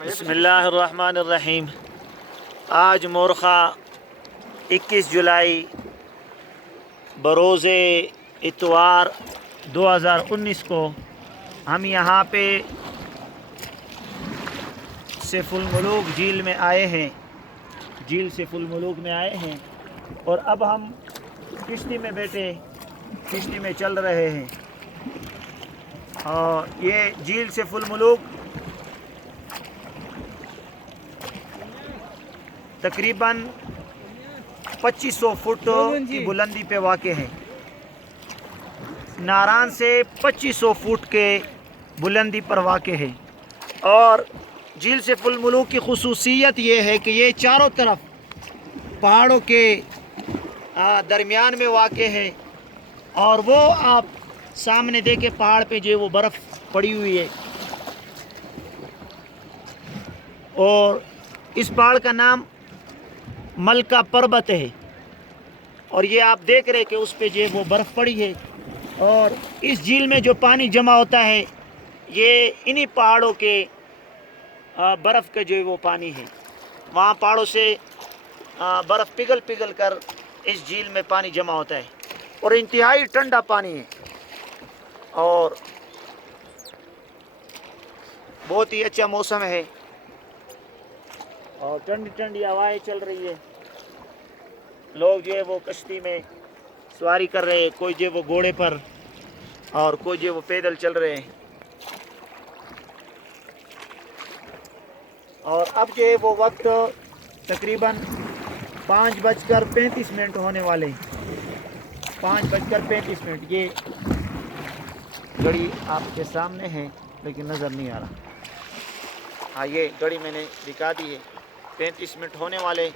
بسم اللہ الرحمن الرحیم۔ آج مورخہ 21 جولائی بروز اتوار 2019 کو ہم یہاں پہ سیف الملوک جھیل میں آئے ہیں، جھیل سیف الملوک میں آئے ہیں، اور اب ہم کشتی میں بیٹھے کشتی میں چل رہے ہیں۔ اور یہ جھیل سیف الملوک تقریباً 2500 فٹ کی بلندی پہ واقع ہے۔ ناران سے 2500 فٹ کے بلندی پر واقع ہے، اور جھیل سیف الملوک کی خصوصیت یہ ہے کہ یہ چاروں طرف پہاڑوں کے درمیان میں واقع ہے، اور وہ آپ سامنے دیکھیں پہاڑ پہ جو وہ برف پڑی ہوئی ہے، اور اس پہاڑ کا نام ملکہ پربت ہے، اور یہ آپ دیکھ رہے کہ اس پہ جو وہ برف پڑی ہے۔ اور اس جھیل میں جو پانی جمع ہوتا ہے یہ انہی پہاڑوں کے برف کا جو وہ پانی ہے، وہاں پہاڑوں سے برف پگھل کر اس جھیل میں پانی جمع ہوتا ہے، اور انتہائی ٹھنڈا پانی ہے، اور بہت ہی اچھا موسم ہے، اور ٹھنڈی ٹھنڈی ہوائیں چل رہی ہے۔ لوگ جو ہے وہ کشتی میں سواری کر رہے ہیں، کوئی جو وہ گھوڑے پر اور کوئی جو وہ پیدل چل رہے ہیں۔ اور اب جو ہے وہ وقت تقریباً 5:35 ہونے والے ہیں۔ 5:35۔ یہ گھڑی آپ کے سامنے ہے لیکن نظر نہیں آ رہا۔ ہاں، یہ گھڑی میں نے دکھا دی ہے، 35 منٹ ہونے والے،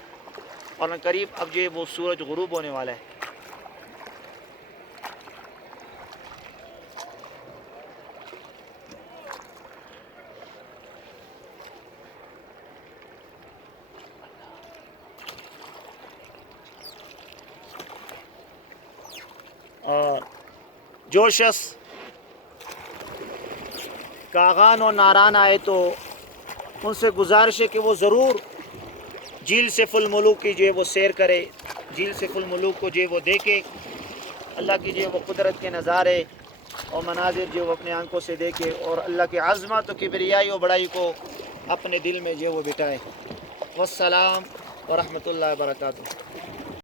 اور قریب اب جو ہے وہ سورج غروب ہونے والا ہے۔ اور جو شخص کاغان اور ناران آئے تو ان سے گزارش ہے کہ وہ ضرور جھیل سیف الملوک کی جو ہے وہ سیر کرے، جھیل سیف الملوک کو جو ہے وہ دیکھے، اللہ کی جو ہے وہ قدرت کے نظارے اور مناظر جو وہ اپنے آنکھوں سے دیکھے، اور اللہ کی عظمت و کبریائی و بڑائی کو اپنے دل میں جو ہے وہ بٹھائے۔ والسلام ورحمۃ اللہ وبرکاتہ۔